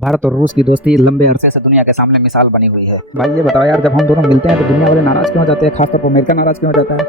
भारत और रूस की दोस्ती लंबे अरसे से दुनिया के सामने मिसाल बनी हुई है। भाई ये बताओ यार, जब हम दोनों मिलते हैं तो दुनिया वाले नाराज क्यों हो जाते हैं? खासतौर पर अमेरिका नाराज क्यों हो जाता है?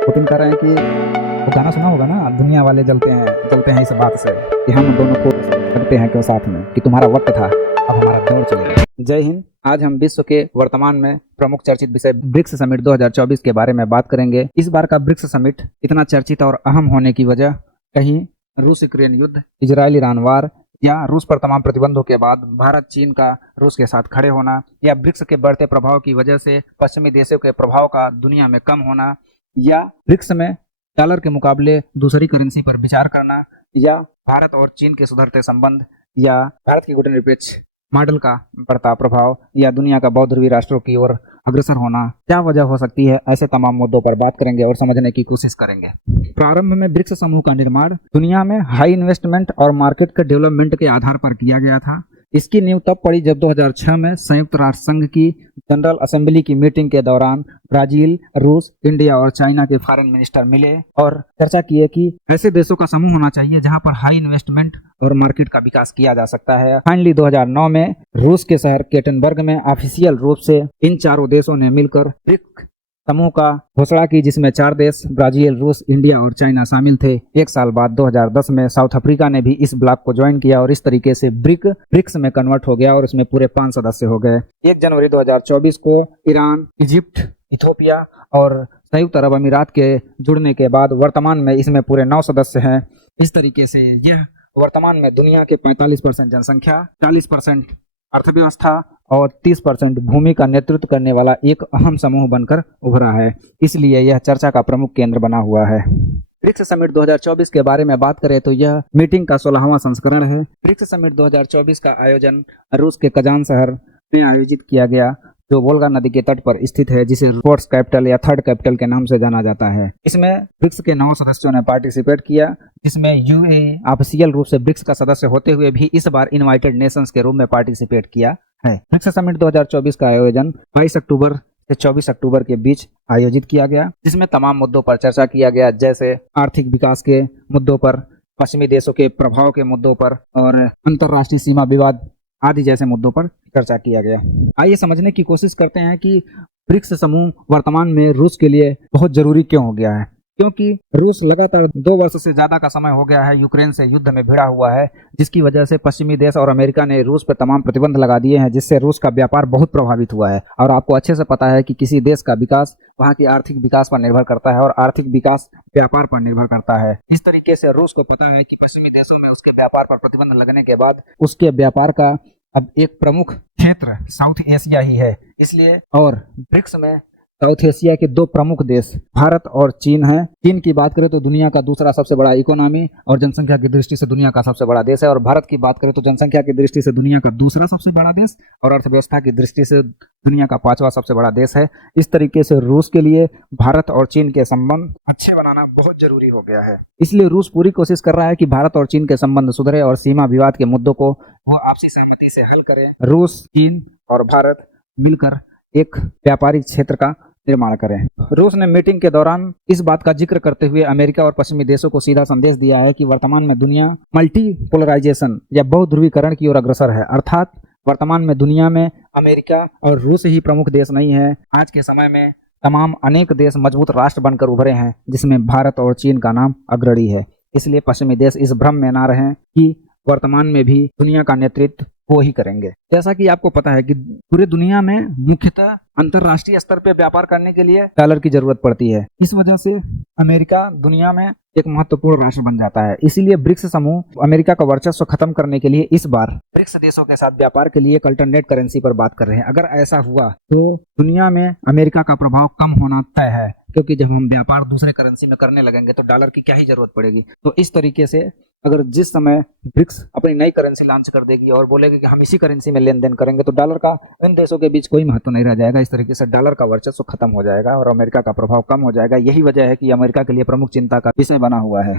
पुतिन कह रहे हैं कि वो गाना सुना होगा ना, दुनिया वाले जलते हैं इस बात से कि हम दोनों को लगते हैं क्यों साथ में, कि तुम्हारा वक्त था अब हमारा दौर चलेगा। जय हिंद। आज हम विश्व के वर्तमान में प्रमुख चर्चित विषय ब्रिक्स समिट 2024 के बारे में बात करेंगे। इस बार का ब्रिक्स समिट इतना चर्चित और अहम होने की वजह कहीं रूस यूक्रेन युद्ध, इजरायल ईरान वार, या रूस पर तमाम प्रतिबंधों के बाद भारत चीन का रूस के साथ खड़े होना, या ब्रिक्स के बढ़ते प्रभाव की वजह से पश्चिमी देशों के प्रभाव का दुनिया में कम होना, या ब्रिक्स में डॉलर के मुकाबले दूसरी करेंसी पर विचार करना, या भारत और चीन के सुधरते संबंध, या भारत की गुटनिरपेक्ष मॉडल का बढ़ता प्रभाव, या दुनिया का बहुध्रुवी राष्ट्रों की ओर अग्रसर होना। क्या वजह हो सकती है? ऐसे तमाम मुद्दों पर बात करेंगे और समझने की कोशिश करेंगे। प्रारंभ में ब्रिक्स समूह का निर्माण दुनिया में हाई इन्वेस्टमेंट और मार्केट के डेवलपमेंट के आधार पर किया गया था। इसकी नींव तब पड़ी जब 2006 में संयुक्त राष्ट्र संघ की जनरल असेंबली की मीटिंग के दौरान ब्राजील, रूस, इंडिया और चाइना के फॉरेन मिनिस्टर मिले और चर्चा किए कि ऐसे देशों का समूह होना चाहिए जहां पर हाई इन्वेस्टमेंट और मार्केट का विकास किया जा सकता है। फाइनली 2009 में रूस के शहर केटनबर्ग में ऑफिशियल रूप से इन चारों देशों ने मिलकर ब्रिक्स समूह का घोषणा की, जिसमें 4 देश ब्राजील, रूस, इंडिया और चाइना शामिल थे। एक साल बाद 2010 में साउथ अफ्रीका ने भी इस ब्लॉक को ज्वाइन किया और इस तरीके से ब्रिक्स में कन्वर्ट हो गया और इसमें पूरे 5 सदस्य हो गए। 1 जनवरी 2024 को ईरान, इजिप्ट, इथोपिया और संयुक्त अरब अमीरात के जुड़ने के बाद वर्तमान में इसमें पूरे 9 सदस्य हैं। इस तरीके से यह वर्तमान में दुनिया के 45% जनसंख्या, 40% अर्थव्यवस्था और 30% भूमि का नेतृत्व करने वाला एक अहम समूह बनकर उभरा है। इसलिए यह चर्चा का प्रमुख केंद्र बना हुआ है। ब्रिक्स समिट 2024 के बारे में बात करें तो यह मीटिंग का 16वां संस्करण है। ब्रिक्स समिट 2024 का आयोजन रूस के कजान शहर में आयोजित किया गया, जो वोल्गा नदी के तट पर स्थित है, जिसे फोर्थ कैपिटल या थर्ड कैपिटल के नाम से जाना जाता है। इसमें ब्रिक्स के 9 सदस्यों ने पार्टिसिपेट किया, जिसमें यूएई ऑफिशियल रूप से ब्रिक्स का सदस्य होते हुए भी इस बार इनवाइटेड नेशंस के रूप में पार्टिसिपेट किया है। ब्रिक्स समिट 2024 का आयोजन 22 अक्टूबर से 24 अक्टूबर के बीच आयोजित किया गया, जिसमें तमाम मुद्दों पर चर्चा किया गया, जैसे आर्थिक विकास के मुद्दों पर, पश्चिमी देशों के प्रभाव के मुद्दों पर और अंतर्राष्ट्रीय सीमा विवाद आदि जैसे मुद्दों पर चर्चा किया गया। आइए समझने की कोशिश करते हैं कि ब्रिक्स समूह वर्तमान में रूस के लिए बहुत जरूरी क्यों हो गया है। क्योंकि रूस लगातार 2 वर्ष से ज्यादा का समय हो गया है यूक्रेन से युद्ध में भिड़ा हुआ है, जिसकी वजह से पश्चिमी देश और अमेरिका ने रूस पर तमाम प्रतिबंध लगा दिए हैं, जिससे रूस का व्यापार बहुत प्रभावित हुआ है। और आपको अच्छे से पता है कि किसी देश का विकास वहाँ की आर्थिक विकास पर निर्भर करता है और आर्थिक विकास व्यापार पर निर्भर करता है। इस तरीके से रूस को पता है कि पश्चिमी देशों में उसके व्यापार पर प्रतिबंध लगने के बाद उसके व्यापार का अब एक प्रमुख क्षेत्र साउथ एशिया ही है। इसलिए और ब्रिक्स में साउथ एशिया के 2 प्रमुख देश भारत और चीन हैं। चीन की बात करें तो दुनिया का दूसरा सबसे बड़ा इकोनॉमी और जनसंख्या की दृष्टि से दुनिया का सबसे बड़ा देश है, और भारत की बात करें तो जनसंख्या की दृष्टि से दुनिया का दूसरा सबसे बड़ा देश और अर्थव्यवस्था की दृष्टि से दुनिया का 5वां सबसे बड़ा देश है। इस तरीके से रूस के लिए भारत और चीन के संबंध अच्छे बनाना बहुत जरूरी हो गया है। इसलिए रूस पूरी कोशिश कर रहा है कि भारत और चीन के संबंध सुधरे और सीमा विवाद के मुद्दों को वो आपसी सहमति से हल करें। रूस, चीन और भारत मिलकर एक व्यापारिक क्षेत्र का निर्माण करें। रूस ने मीटिंग के दौरान इस बात का जिक्र करते हुए अमेरिका और पश्चिमी देशों को सीधा संदेश दिया है कि वर्तमान में दुनिया मल्टीपोलराइजेशन या बहुध्रुवीकरण की ओर अग्रसर है। अर्थात वर्तमान में दुनिया में अमेरिका और रूस ही प्रमुख देश नहीं है। आज के समय में तमाम अनेक देश मजबूत राष्ट्र बनकर उभरे हैं, जिसमें भारत और चीन का नाम अग्रणी है। इसलिए पश्चिमी देश इस भ्रम में ना रहें कि वर्तमान में भी दुनिया का नेतृत्व वो ही करेंगे। जैसा कि आपको पता है कि पूरी दुनिया में मुख्यतः अंतरराष्ट्रीय स्तर पे व्यापार करने के लिए डॉलर की जरूरत पड़ती है। इस वजह से अमेरिका दुनिया में एक महत्वपूर्ण राष्ट्र बन जाता है। इसीलिए ब्रिक्स समूह अमेरिका का वर्चस्व खत्म करने के लिए इस बार ब्रिक्स देशों के साथ व्यापार के लिए एक अल्टरनेट करेंसी पर बात कर रहे हैं। अगर ऐसा हुआ तो दुनिया में अमेरिका का प्रभाव कम होना तय है, क्योंकि जब हम व्यापार दूसरे करेंसी में करने लगेंगे तो डॉलर की क्या ही जरूरत पड़ेगी। तो इस तरीके से अगर जिस समय ब्रिक्स अपनी नई करेंसी लॉन्च कर देगी और बोलेगी कि हम इसी करेंसी में लेन देन करेंगे, तो डॉलर का इन देशों के बीच कोई महत्व नहीं रह जाएगा। इस तरीके से डॉलर का वर्चस्व खत्म हो जाएगा और अमेरिका का प्रभाव कम हो जाएगा। यही वजह है कि अमेरिका के लिए प्रमुख चिंता का विषय बना हुआ है।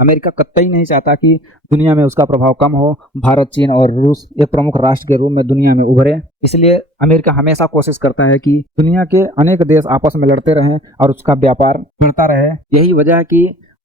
अमेरिका कतई नहीं चाहता कि दुनिया में उसका प्रभाव कम हो। भारत, चीन और रूस एक प्रमुख राष्ट्र के रूप में दुनिया में उभरे। इसलिए अमेरिका हमेशा कोशिश करता है कि दुनिया के अनेक देश आपस में लड़ते रहें और उसका व्यापार बढ़ता रहे। यही वजह है कि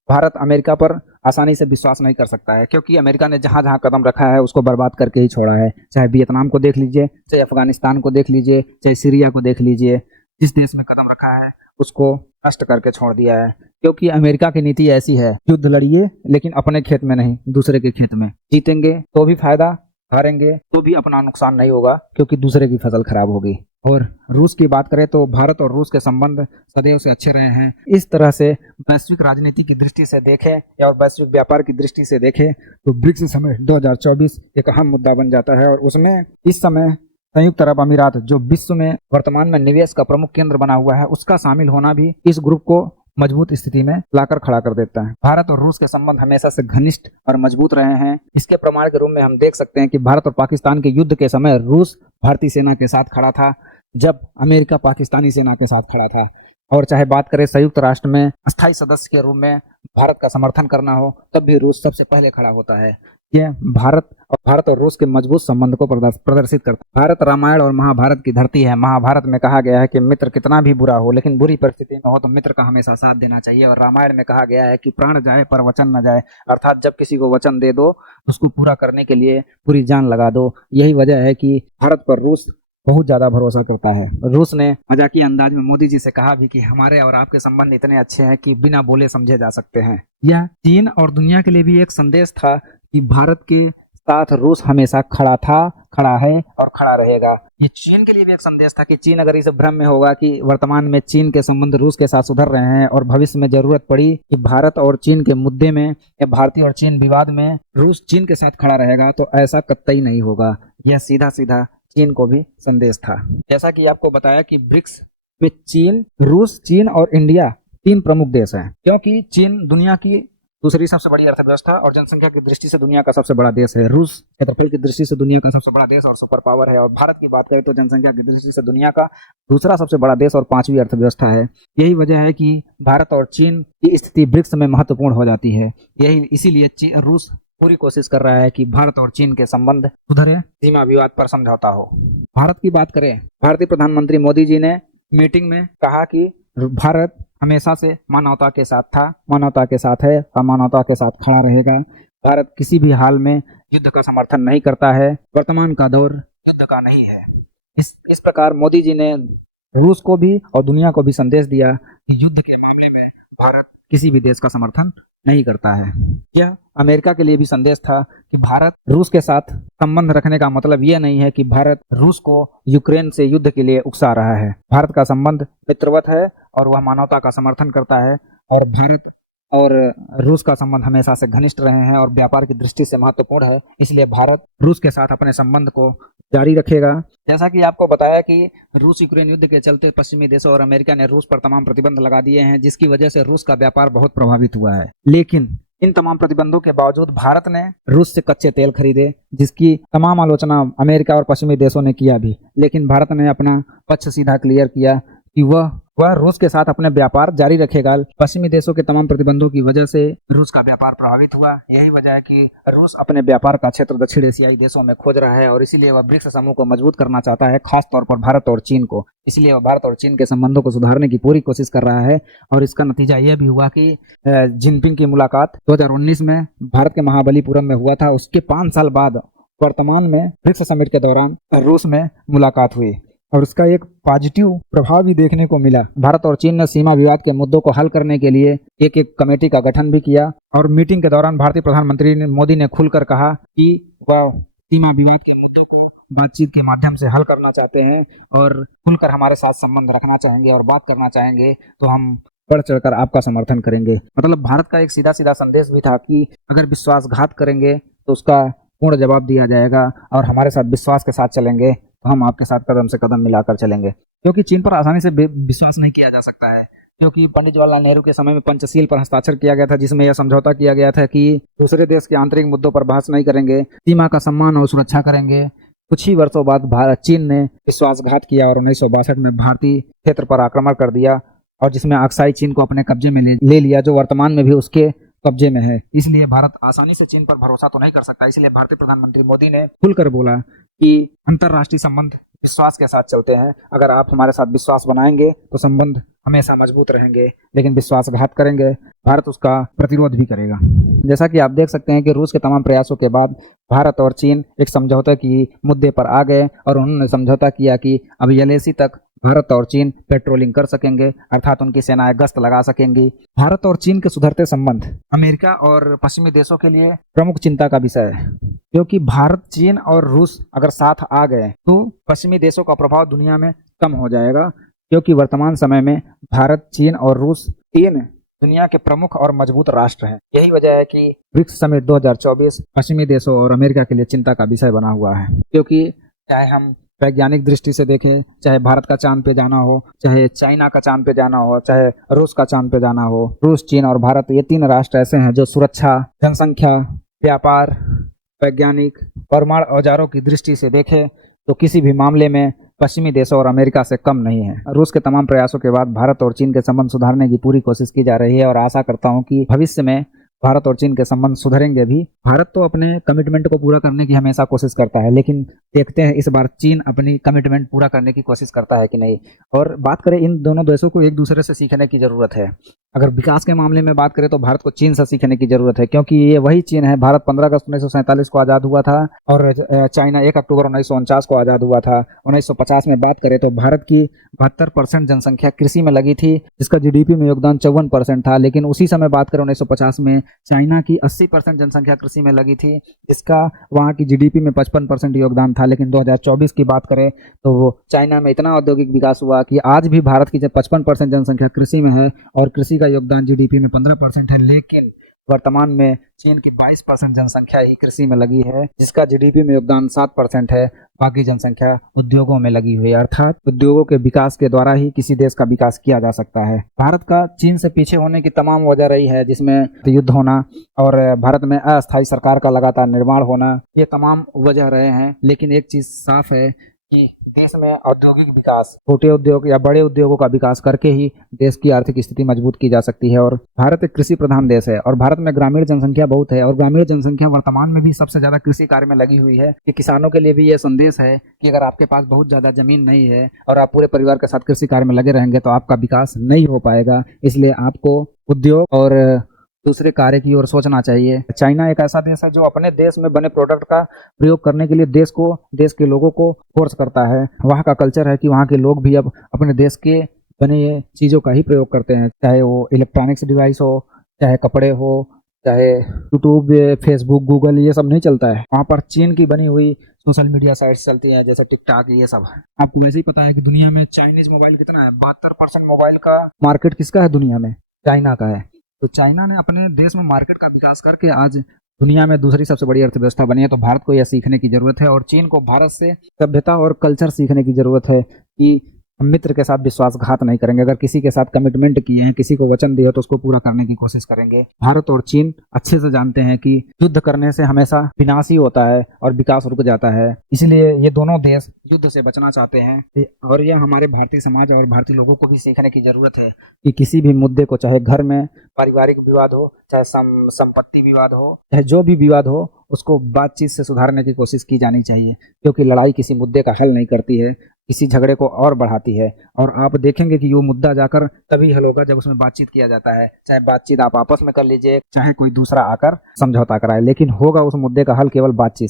भारत अमेरिका पर आसानी से विश्वास नहीं कर सकता है, क्योंकि अमेरिका ने जहां जहां कदम रखा है उसको बर्बाद करके ही छोड़ा है। चाहे वियतनाम को देख लीजिए, चाहे अफगानिस्तान को देख लीजिए, चाहे सीरिया को देख लीजिए, जिस देश में कदम रखा है उसको नष्ट करके छोड़ दिया है। क्योंकि अमेरिका की नीति ऐसी है, युद्ध लड़िए लेकिन अपने खेत में नहीं, दूसरे के खेत में। जीतेंगे तो भी फायदा, हारेंगे तो भी अपना नुकसान नहीं होगा, क्योंकि दूसरे की फसल खराब होगी। और रूस की बात करें तो भारत और रूस के संबंध सदैव से अच्छे रहे हैं। इस तरह से वैश्विक राजनीति की दृष्टि से देखें या और वैश्विक व्यापार की दृष्टि से देखें तो ब्रिक्स समिट 2024 एक अहम मुद्दा बन जाता है। और उसमें इस समय संयुक्त अरब अमीरात, जो विश्व में वर्तमान में निवेश का प्रमुख केंद्र बना हुआ है, उसका शामिल होना भी इस ग्रुप को मजबूत स्थिति में लाकर खड़ा कर देता है। भारत और रूस के संबंध हमेशा से घनिष्ठ और मजबूत रहे हैं। इसके प्रमाण के रूप में हम देख सकते हैं कि भारत और पाकिस्तान के युद्ध के समय रूस भारतीय सेना के साथ खड़ा था, जब अमेरिका पाकिस्तानी सेना के साथ खड़ा था। और चाहे बात करें संयुक्त राष्ट्र में अस्थायी सदस्य के रूप में भारत का समर्थन करना हो, तब भी रूस सबसे पहले खड़ा होता है। यह भारत और रूस के मजबूत संबंध को प्रदर्शित करता है। भारत रामायण और महाभारत की धरती है। महाभारत में कहा गया है कि मित्र कितना भी बुरा हो लेकिन बुरी परिस्थिति में हो तो मित्र का हमेशा साथ देना चाहिए। और रामायण में कहा गया है कि प्राण जाए पर वचन न जाए, अर्थात जब किसी को वचन दे दो उसको पूरा करने के लिए पूरी जान लगा दो। यही वजह है कि भारत पर रूस बहुत ज्यादा भरोसा करता है। रूस ने मजाकिया अंदाज में मोदी जी से कहा भी कि हमारे और आपके संबंध इतने अच्छे हैं कि बिना बोले समझे जा सकते हैं। यह चीन और दुनिया के लिए भी एक संदेश था कि भारत के साथ रूस हमेशा खड़ा था, खड़ा है और खड़ा रहेगा। ये चीन के लिए भी एक संदेश था कि चीन अगर इस भ्रम में होगा कि वर्तमान में चीन के संबंध रूस के साथ सुधर रहे हैं और भविष्य में जरूरत पड़ी कि भारत और चीन के मुद्दे में या भारतीय और चीन विवाद में रूस चीन के साथ खड़ा रहेगा, तो ऐसा कतई नहीं होगा। यह सीधा सीधा चीन को भी संदेश था। जैसा कि आपको बताया कि ब्रिक्स में चीन, रूस, चीन और इंडिया 3 प्रमुख देश हैं, क्योंकि चीन दुनिया की दूसरी सबसे बड़ी अर्थव्यवस्था और जनसंख्या की दृष्टि से दुनिया का सबसे बड़ा देश है। रूस क्षेत्रफल की दृष्टि से दुनिया का सबसे बड़ा देश और सुपर पावर है। और भारत की बात करें तो जनसंख्या की दृष्टि से दुनिया का दूसरा सबसे बड़ा देश और 5वीं अर्थव्यवस्था है। यही वजह है कि भारत और चीन की स्थिति ब्रिक्स में महत्वपूर्ण हो जाती है। यही इसीलिए रूस पूरी कोशिश कर रहा है कि भारत और चीन के संबंध सुधरे, सीमा विवाद पर समझौता हो। भारत की बात करें, भारतीय प्रधानमंत्री मोदी जी ने मीटिंग में कहा कि भारत हमेशा से मानवता के साथ था, मानवता के साथ है और मानवता के साथ खड़ा रहेगा। भारत किसी भी हाल में युद्ध का समर्थन नहीं करता है। वर्तमान का दौर युद्ध का नहीं है। इस प्रकार मोदी जी ने रूस को भी और दुनिया को भी संदेश दिया कि युद्ध के मामले में भारत किसी भी देश का समर्थन नहीं करता है। यह अमेरिका के लिए भी संदेश था कि भारत रूस के साथ संबंध रखने का मतलब यह नहीं है कि भारत रूस को यूक्रेन से युद्ध के लिए उकसा रहा है। भारत का संबंध मित्रवत है और वह मानवता का समर्थन करता है। और भारत और रूस का संबंध हमेशा से घनिष्ठ रहे हैं और व्यापार की दृष्टि से महत्वपूर्ण है। इसलिए भारत रूस के साथ अपने संबंध को जारी रखेगा। जैसा कि आपको बताया कि रूस यूक्रेन युद्ध के चलते पश्चिमी देशों और अमेरिका ने रूस पर तमाम प्रतिबंध लगा दिए हैं, जिसकी वजह से रूस का व्यापार बहुत प्रभावित हुआ है। लेकिन इन तमाम प्रतिबंधों के बावजूद भारत ने रूस से कच्चे तेल खरीदे, जिसकी तमाम आलोचना अमेरिका और पश्चिमी देशों ने किया भी। लेकिन भारत ने अपना पक्ष सीधा क्लियर किया कि वह रूस के साथ अपने व्यापार जारी रखेगा। पश्चिमी देशों के तमाम प्रतिबंधों की वजह से रूस का व्यापार प्रभावित हुआ। यही वजह है कि रूस अपने व्यापार का क्षेत्र दक्षिण एशियाई देशों में खोज रहा है और इसीलिए वह ब्रिक्स समूह को मजबूत करना चाहता है, खास तौर पर भारत और चीन को। इसलिए वह भारत और चीन के संबंधों को सुधारने की पूरी कोशिश कर रहा है। और इसका नतीजा यह भी हुआ कि जिनपिंग की मुलाकात 2019 में भारत के महाबलीपुरम में हुआ था। उसके 5 साल बाद वर्तमान में ब्रिक्स समिट के दौरान रूस में मुलाकात हुई और उसका एक पॉजिटिव प्रभाव भी देखने को मिला। भारत और चीन ने सीमा विवाद के मुद्दों को हल करने के लिए एक कमेटी का गठन भी किया। और मीटिंग के दौरान भारतीय प्रधानमंत्री मोदी ने खुलकर कहा कि वह सीमा विवाद के मुद्दों को बातचीत के माध्यम से हल करना चाहते हैं और खुलकर हमारे साथ संबंध रखना चाहेंगे और बात करना चाहेंगे, तो हम बढ़ चढ़कर आपका समर्थन करेंगे। मतलब भारत का एक सीधा सीधा संदेश भी था कि अगर विश्वासघात करेंगे तो उसका पूर्ण जवाब दिया जाएगा और हमारे साथ विश्वास के साथ चलेंगे तो हम आपके साथ कदम से कदम मिलाकर चलेंगे। क्योंकि चीन पर आसानी से विश्वास नहीं किया जा सकता है, क्योंकि पंडित जवाहरलाल नेहरू के समय में पंचशील पर हस्ताक्षर किया गया था, जिसमें यह समझौता किया गया था कि दूसरे देश के आंतरिक मुद्दों पर बहस नहीं करेंगे, सीमा का सम्मान और सुरक्षा करेंगे। कुछ ही वर्षों बाद चीन ने विश्वासघात किया और 1962 में भारतीय क्षेत्र पर आक्रमण कर दिया और जिसमें अक्साई चीन को अपने कब्जे में ले लिया, जो वर्तमान में भी उसके कब्जे में है। इसलिए भारत आसानी से चीन पर भरोसा तो नहीं कर सकता। इसलिए भारतीय प्रधानमंत्री मोदी ने खुलकर बोला कि अंतर्राष्ट्रीय संबंध विश्वास के साथ चलते हैं। अगर आप हमारे साथ विश्वास बनाएंगे तो संबंध हमेशा मजबूत रहेंगे, लेकिन विश्वासघात करेंगे भारत उसका प्रतिरोध भी करेगा। जैसा कि आप देख सकते हैं कि रूस के तमाम प्रयासों के बाद भारत और चीन एक समझौते की मुद्दे पर आ गए और उन्होंने समझौता किया कि अब एलएसी तक भारत और चीन पेट्रोलिंग कर सकेंगे, अर्थात उनकी सेनाएं गश्त लगा सकेंगी। भारत और चीन के सुधरते संबंध अमेरिका और पश्चिमी देशों के लिए प्रमुख चिंता का विषय है, क्योंकि भारत, चीन और रूस अगर साथ आ गए तो पश्चिमी देशों का प्रभाव दुनिया में कम हो जाएगा, क्योंकि वर्तमान समय में भारत, चीन और रूस तीन दुनिया के प्रमुख और मजबूत राष्ट्र हैं। यही वजह है कि ब्रिक्स समिट 2024 पश्चिमी देशों और अमेरिका के लिए चिंता का विषय बना हुआ है, क्योंकि चाहे हम वैज्ञानिक दृष्टि से देखें, चाहे भारत का चांद पे जाना हो, चाहे चाइना का चांद पे जाना हो, चाहे रूस का चांद पे जाना हो, रूस, चीन और भारत ये तीन राष्ट्र ऐसे हैं जो सुरक्षा, जनसंख्या, व्यापार, वैज्ञानिक, परमाणु औजारों की दृष्टि से देखें तो किसी भी मामले में पश्चिमी देशों और अमेरिका से कम नहीं है। रूस के तमाम प्रयासों के बाद भारत और चीन के संबंध सुधारने की पूरी कोशिश की जा रही है और आशा करता हूं कि भविष्य में भारत और चीन के संबंध सुधरेंगे भी। भारत तो अपने कमिटमेंट को पूरा करने की हमेशा कोशिश करता है, लेकिन देखते हैं इस बार चीन अपनी कमिटमेंट पूरा करने की कोशिश करता है कि नहीं। और बात करें, इन दोनों देशों को एक दूसरे से सीखने की जरूरत है। अगर विकास के मामले में बात करें तो भारत को चीन से सीखने की जरूरत है, क्योंकि ये वही चीन है। भारत 15 अगस्त 1947 को आज़ाद हुआ था और चाइना 1 अक्टूबर 1949 को आज़ाद हुआ था। 1950 में बात करें तो भारत की 72% जनसंख्या कृषि में लगी थी, जिसका जीडीपी में योगदान 54% था। लेकिन उसी समय बात करें 1950 में चाइना की 80% जनसंख्या कृषि में लगी थी, जिसका वहाँ की जीडीपी में 55% योगदान था। लेकिन 2024 की बात करें तो वो चाइना में इतना औद्योगिक विकास हुआ कि आज भी भारत की 55% जनसंख्या कृषि में है और कृषि का योगदान जीडीपी में 15% है। लेकिन वर्तमान में चीन की 22% जनसंख्या ही कृषि में लगी है, जिसका जीडीपी में योगदान 7% है। बाकी जनसंख्या उद्योगों में लगी हुई है, अर्थात उद्योगों के विकास के द्वारा ही किसी देश का विकास किया जा सकता है। भारत का चीन से पीछे होने की तमाम वजह रही है, जिसमें युद्ध होना और भारत में अस्थायी सरकार का लगातार निर्माण होना, ये तमाम वजह रहे हैं। लेकिन एक चीज साफ है कि देश में औद्योगिक विकास, छोटे उद्योग या बड़े उद्योगों का विकास करके ही देश की आर्थिक स्थिति मजबूत की जा सकती है। और भारत एक कृषि प्रधान देश है और भारत में ग्रामीण जनसंख्या बहुत है और ग्रामीण जनसंख्या वर्तमान में भी सबसे ज्यादा कृषि कार्य में लगी हुई है। कि किसानों के लिए भी ये संदेश है कि अगर आपके पास बहुत ज्यादा जमीन नहीं है और आप पूरे परिवार के साथ कृषि कार्य में लगे रहेंगे तो आपका विकास नहीं हो पाएगा। इसलिए आपको उद्योग और दूसरे कार्य की ओर सोचना चाहिए। चाइना एक ऐसा देश है जो अपने देश में बने प्रोडक्ट का प्रयोग करने के लिए देश के लोगों को फोर्स करता है। वहाँ का कल्चर है कि वहाँ के लोग भी अब अपने देश के बने चीज़ों का ही प्रयोग करते हैं, चाहे वो इलेक्ट्रॉनिक्स डिवाइस हो, चाहे कपड़े हो, चाहे यूट्यूब, फेसबुक, गूगल, ये सब नहीं चलता है। वहाँ पर चीन की बनी हुई सोशल मीडिया साइट्स चलती हैं, जैसे टिकटॉक, ये सब है। आपको वैसे ही पता है कि दुनिया में चाइनीज मोबाइल कितना है। 72% मोबाइल का मार्केट किसका है दुनिया में? चाइना का है। तो चाइना ने अपने देश में मार्केट का विकास करके आज दुनिया में दूसरी सबसे बड़ी अर्थव्यवस्था बनी है। तो भारत को यह सीखने की जरूरत है और चीन को भारत से सभ्यता और कल्चर सीखने की जरूरत है कि हम मित्र के साथ विश्वासघात नहीं करेंगे। अगर किसी के साथ कमिटमेंट किए हैं, किसी को वचन दिया तो उसको पूरा करने की कोशिश करेंगे। भारत और चीन अच्छे से जानते हैं कि युद्ध करने से हमेशा विनाश ही होता है और विकास रुक जाता है। इसलिए ये दोनों देश युद्ध से बचना चाहते हैं और यह हमारे भारतीय समाज और भारतीय लोगों को भी सीखने की जरूरत है कि किसी भी मुद्दे को, चाहे घर में पारिवारिक विवाद हो, चाहे संपत्ति विवाद हो, चाहे जो भी विवाद हो, उसको बातचीत से सुधारने की कोशिश की जानी चाहिए, क्योंकि लड़ाई किसी मुद्दे का हल नहीं करती है, किसी झगड़े को और बढ़ाती है। और आप देखेंगे कि ये मुद्दा जाकर तभी हल होगा जब उसमें बातचीत किया जाता है। चाहे बातचीत आप आपस में कर लीजिए, चाहे कोई दूसरा आकर समझौता कराए, लेकिन होगा उस मुद्दे का हल केवल बातचीत।